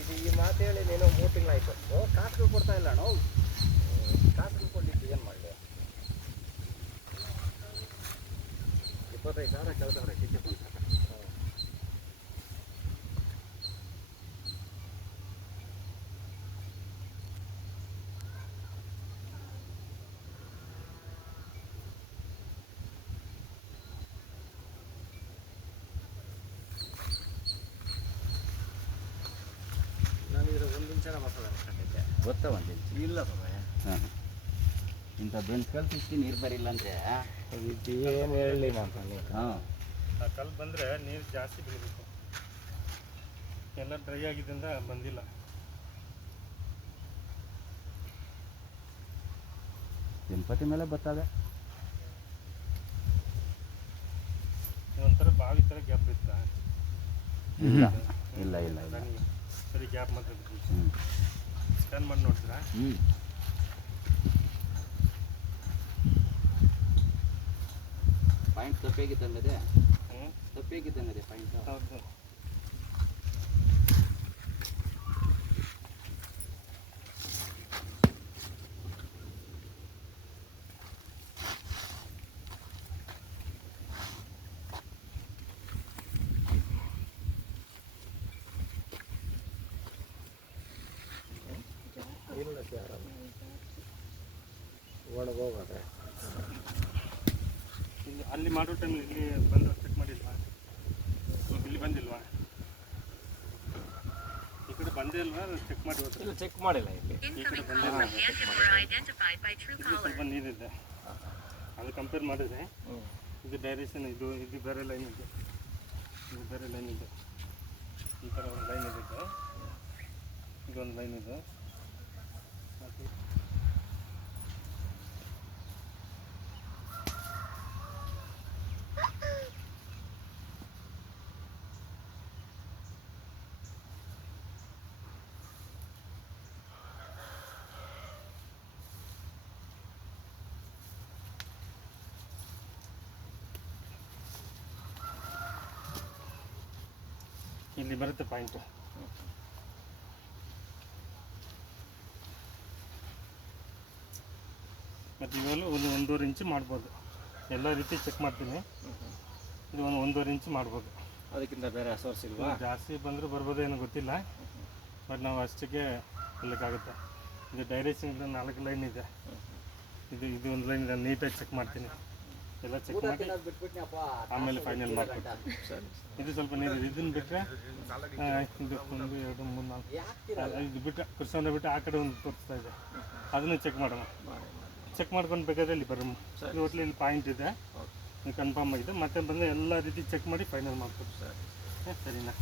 ಇದು ಈ ಮಾತು ಹೇಳಿ ನೀನು 3 ತಿಂಗಳಾಯ್ತು. ಕಾಸುಗಳು ಕೊಡ್ತಾ ಇಲ್ಲ ನಾವು ಕಾಸುಗಳು ಕೊಡ್ಲಿಕ್ಕೆ ಏನು ಮಾಡಲಿ? 25,000 ಕೇಳ್ತವ್ರೆ ಟಿಕೆಟ್ ಅಂತ. ಗೊತ್ತಾ ಒಂದು ಇಲ್ಲ ಹಾಂ ಇಂಥ ಬೆಂಚ್ಕಲ್ ಸಿಕ್ಕಿ ನೀರು ಬರಿಲ್ಲ ಅಂದರೆ ಏನು ಹೇಳಲಿ ಮಾತ್ರ ನೀವು. ಹಾಂ ಆ ಕಲ್ಲು ಬಂದರೆ ನೀರು ಜಾಸ್ತಿ ಬೀಳಬೇಕು. ಎಲ್ಲ ಡ್ರೈ ಆಗಿದ್ದರಿಂದ ಬಂದಿಲ್ಲ. ತಿರುಪತಿ ಮೇಲೆ ಬರ್ತದೆ. ಒಂಥರ ಬಾವಿ ಥರ ಗ್ಯಾಪ್ ಇತ್ತಾ? ಇಲ್ಲ ಇಲ್ಲ ಇಲ್ಲ ಇಲ್ಲ ಸರಿ ಗ್ಯಾಪ್ ಮಾತ್ರ ಹ್ಞೂ ಸ್ಕ್ಯಾನ್ ಮಾಡಿ ನೋಡಿದ್ರಾ? ಹ್ಞೂ ಪಾಯಿಂಟ್ ತಪ್ಪೇಗಿದ್ದಂಗದೆ ತಪ್ಪೇಗಿದ್ದಂಗದೆ ಪಾಯಿಂಟ್. ಹೌದು. ಒಣಗೋಗದೆ ಅಲ್ಲಿ ಮಾಡೋ ಟೈಮಲ್ಲಿ ಇಲ್ಲಿ ಬಂದು ಚೆಕ್ ಮಾಡಿಲ್ವಾ? ಇಲ್ಲಿ ಬಂದಿಲ್ವಾ? ಈ ಕಡೆ ಬಂದೇ ಇಲ್ವಾ? ಚೆಕ್ ಮಾಡಿ ಇಲ್ಲ, ಚೆಕ್ ಮಾಡಿಲ್ಲ. ಇಲ್ಲಿ ಈ ಕಡೆ ಬಂದಿಲ್ಲ. ಸ್ವಲ್ಪ ನೀರಿದೆ, ಅದು ಕಂಪೇರ್ ಮಾಡಿದ್ರೆ ಇದು ಡೈರೆಕ್ಷನ್ ಇದು ಬೇರೆ ಲೈನ್ ಇದೆ, ಇದು ಬೇರೆ ಲೈನ್ ಇದೆ. ಈ ಥರ ಒಂದು ಲೈನ್ ಇದೆ, ಇದೊಂದು ಲೈನ್ ಇದೆ. ಇಲ್ಲಿ ಬರುತ್ತೆ ಪಾಯಿಂಟ್. ಮತ್ತು ಇವೆಲ್ಲ ಒಂದು 1.5 ಇಂಚು ಮಾಡ್ಬೋದು. ಎಲ್ಲ ರೀತಿ ಚೆಕ್ ಮಾಡ್ತೀನಿ. ಇದು ಒಂದು 1.5 ಇಂಚು ಮಾಡ್ಬೋದು. ಅದಕ್ಕಿಂತ ಬೇರೆ ಸೋರ್ಸ್ ಇಲ್ವಾ? ಜಾಸ್ತಿ ಬಂದರೂ ಬರ್ಬೋದು, ಏನೋ ಗೊತ್ತಿಲ್ಲ. ಬಟ್ ನಾವು ಅಷ್ಟಕ್ಕೆ ಕೊಡಲಿಕ್ಕಾಗುತ್ತೆ. ಇದು ಡೈರೆಕ್ಷನ್ 4 ಲೈನ್ ಇದೆ. ಇದು ಒಂದು ಲೈನ್ ಇದೆ. ನೀಟಾಗಿ ಚೆಕ್ ಮಾಡ್ತೀನಿ. ಎಲ್ಲ ಚೆಕ್ ಮಾಡಿ ಆಮೇಲೆ ಫೈನಲ್ ಮಾಡ್ತೀನಿ. ಇದು ಸ್ವಲ್ಪ ನೀರು ಇದನ್ನು ಬಿಟ್ಟರೆ ಇದು 1 2 3 4 ಇದು ಬಿಟ್ಟು ಕೃಷ್ಣ ಬಿಟ್ಟು ಆ ಕಡೆ ಒಂದು ತೋರಿಸ್ತಾ ಇದೆ, ಅದನ್ನು ಚೆಕ್ ಮಾಡೋಣ. ಚೆಕ್ ಮಾಡ್ಕೊಂಡು ಬೇಕಾದ್ರೆ ಇಲ್ಲಿ ಬರೋಣ. ಇದು ಒಟ್ಲಿ ಇಲ್ಲಿ ಪಾಯಿಂಟ್ ಇದೆ, ಕನ್ಫರ್ಮ್ ಆಗಿದೆ. ಮತ್ತೆ ಬಂದು ಎಲ್ಲ ರೀತಿ ಚೆಕ್ ಮಾಡಿ ಫೈನಲ್ ಮಾಡ್ಕೊಡ್ತೀವಿ. ಸರಿನಾ?